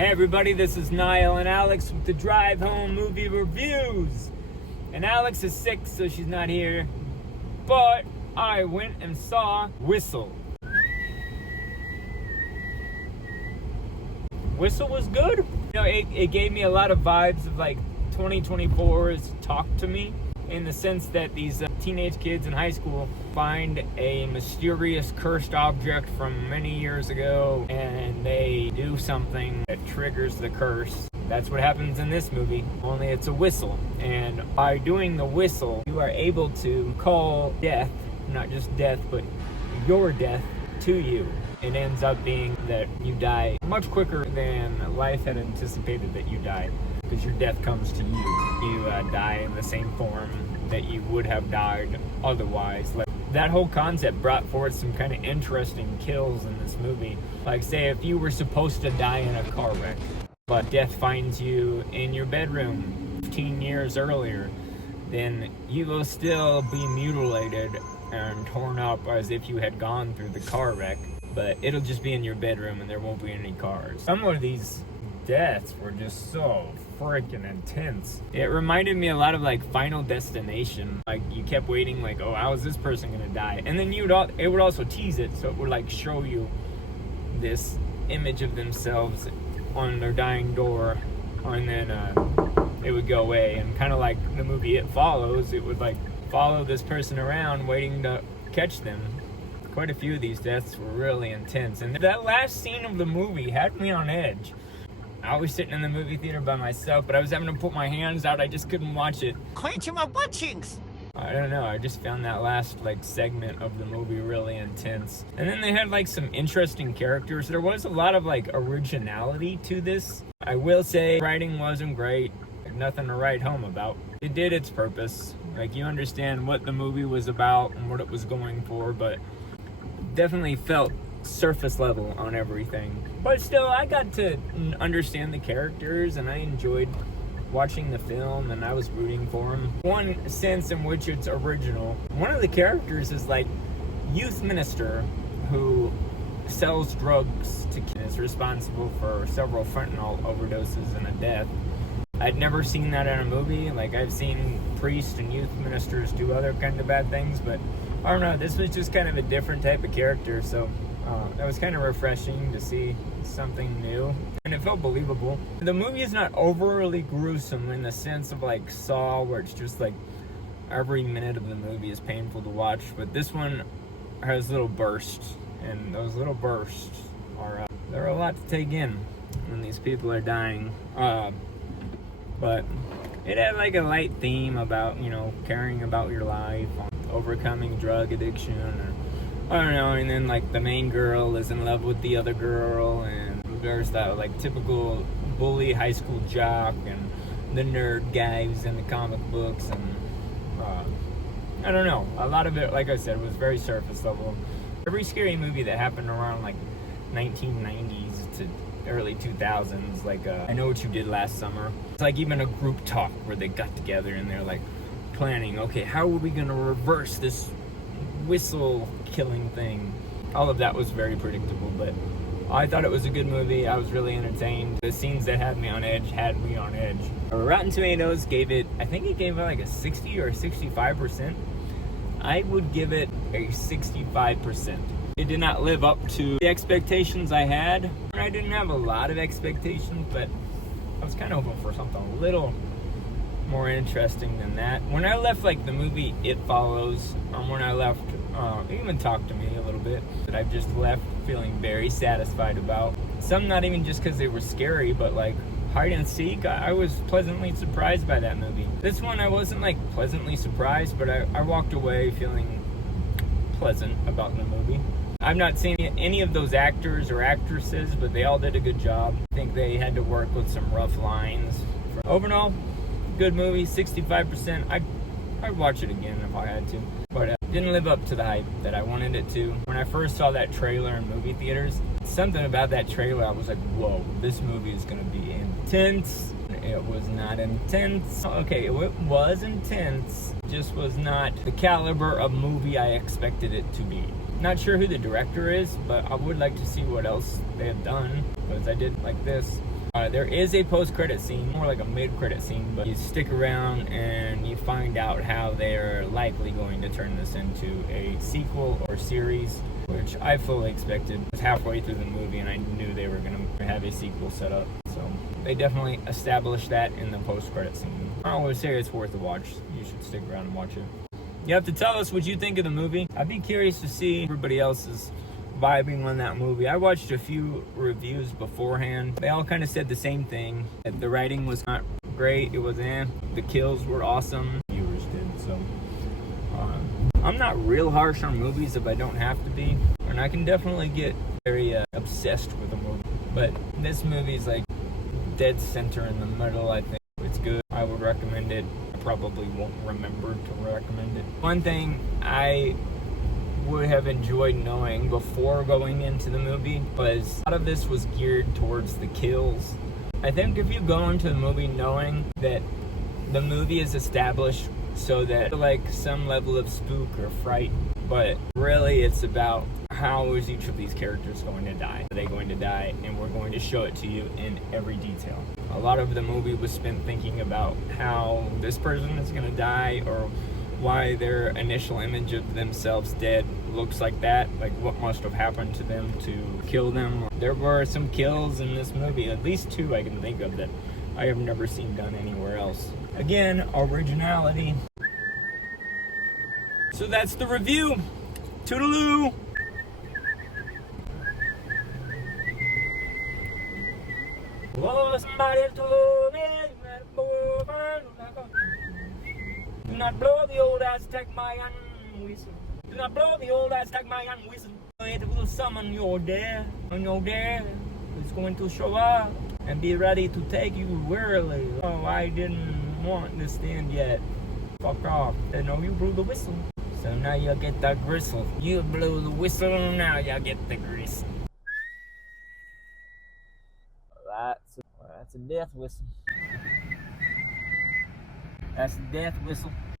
Hey everybody, this is Niall and Alex with the Drive Home Movie Reviews. And Alex is sick, so she's not here. But I went and saw Whistle. Whistle was good. You know, it gave me a lot of vibes of like 2024's Talk to Me, in the sense that these teenage kids in high school find a mysterious cursed object from many years ago and they do something that triggers the curse. That's what happens in this movie, only it's a whistle. And by doing the whistle, you are able to call death, not just death, but your death to you. It ends up being that you die much quicker than life had anticipated that you die, because your death comes to you. You die in the same form that you would have died otherwise. Like, that whole concept brought forth some kind of interesting kills in this movie. Like, say if you were supposed to die in a car wreck, but death finds you in your bedroom 15 years earlier, then you will still be mutilated and torn up as if you had gone through the car wreck, but it'll just be in your bedroom and there won't be any cars. Some of these deaths were just so freaking intense. It reminded me a lot of like Final Destination. Like, you kept waiting, like, oh, how is this person gonna die? And then it would also tease it, so it would like show you this image of themselves on their dying door, and then it would go away. And kind of like the movie It Follows, it would like follow this person around waiting to catch them. Quite a few of these deaths were really intense, and that last scene of the movie had me on edge. I was sitting in the movie theater by myself, but I was having to put my hands out. I just couldn't watch it. Quenching my butt cheeks. I don't know, I just found that last like segment of the movie really intense. And then they had like some interesting characters. There was a lot of like originality to this. I will say writing wasn't great. Nothing to write home about. It did its purpose. Like, you understand what the movie was about and what it was going for, but definitely felt surface level on everything. But still, I got to understand the characters and I enjoyed watching the film, and I was rooting for them. One sense in which it's original. One of the characters is like youth minister who sells drugs to kids, responsible for several fentanyl overdoses and a death. I'd never seen that in a movie. Like, I've seen priests and youth ministers do other kind of bad things, but I don't know, this was just kind of a different type of character, so that was kind of refreshing to see something new, and it felt believable. The movie is not overly gruesome in the sense of like Saw, where it's just like every minute of the movie is painful to watch, but this one has little bursts, and those little bursts are they're a lot to take in when these people are dying. But it had like a light theme about, you know, caring about your life, overcoming drug addiction, or I don't know. And then like the main girl is in love with the other girl, and there's that like typical bully high school jock and the nerd guy who's in the comic books, and I don't know. A lot of it, like I said, was very surface level. Every scary movie that happened around like 1990s to early 2000s, like I Know What You Did Last Summer. It's like even a group talk where they got together and they're like planning, okay, how are we gonna reverse this whistle killing thing? All of that was very predictable, but I thought it was a good movie. I was really entertained. The scenes that had me on edge had me on edge. Rotten Tomatoes gave it, I think it gave it like a 60 or 65%. I would give it a 65%. It did not live up to the expectations I had. I didn't have a lot of expectations, but I was kind of hoping for something a little more interesting than that. When I left like the movie It Follows, when I left, even Talk to Me a little bit, that I've just left feeling very satisfied about. Some not even just because they were scary, but like Hide and Seek, I was pleasantly surprised by that movie. This one I wasn't like pleasantly surprised, but I walked away feeling pleasant about the movie. I've not seen any of those actors or actresses, but they all did a good job. I think they had to work with some rough lines. Overall, good movie, 65%. I'd watch it again if I had to. But didn't live up to the hype that I wanted it to. When I first saw that trailer in movie theaters, something about that trailer, I was like, whoa, this movie is going to be intense. It was not intense. Okay, it was intense. Just was not the caliber of movie I expected it to be. Not sure who the director is, but I would like to see what else they have done, because I did like this. There is a post-credit scene, more like a mid-credit scene, but you stick around and you find out how they're likely going to turn this into a sequel or series, which I fully expected. It was halfway through the movie and I knew they were going to have a sequel set up. So they definitely established that in the post-credit scene. I always say it's worth a watch. You should stick around and watch it. You have to tell us what you think of the movie. I'd be curious to see everybody else's vibing on that movie. I watched a few reviews beforehand. They all kind of said the same thing. The writing was not great. It was the kills were awesome. Viewers did. So I'm not real harsh on movies if I don't have to be. And I can definitely get very obsessed with a movie. But this movie's like dead center in the middle. I think it's good. I would recommend it. I probably won't remember to recommend it. One thing I would have enjoyed knowing before going into the movie was a lot of this was geared towards the kills. I think if you go into the movie knowing that the movie is established so that like some level of spook or fright, but really it's about how is each of these characters going to die. Are they going to die? And we're going to show it to you in every detail. A lot of the movie was spent thinking about how this person is going to die, or why their initial image of themselves dead looks like that, like what must have happened to them to kill them. There were some kills in this movie, at least 2 I can think of, that I have never seen done anywhere else. Again, originality. So that's the review. Toodaloo! Oh, somebody told me that boy, do not blow the old Aztec Mayan whistle. Do not blow the old Aztec Mayan whistle. It will summon your dad, and your dad is going to show up and be ready to take you wearily. Oh, I didn't want this to end yet. Fuck off. Then no, you blew the whistle. So now you get the gristle. You blew the whistle, now you get the gristle. That's a death whistle. That's a death whistle.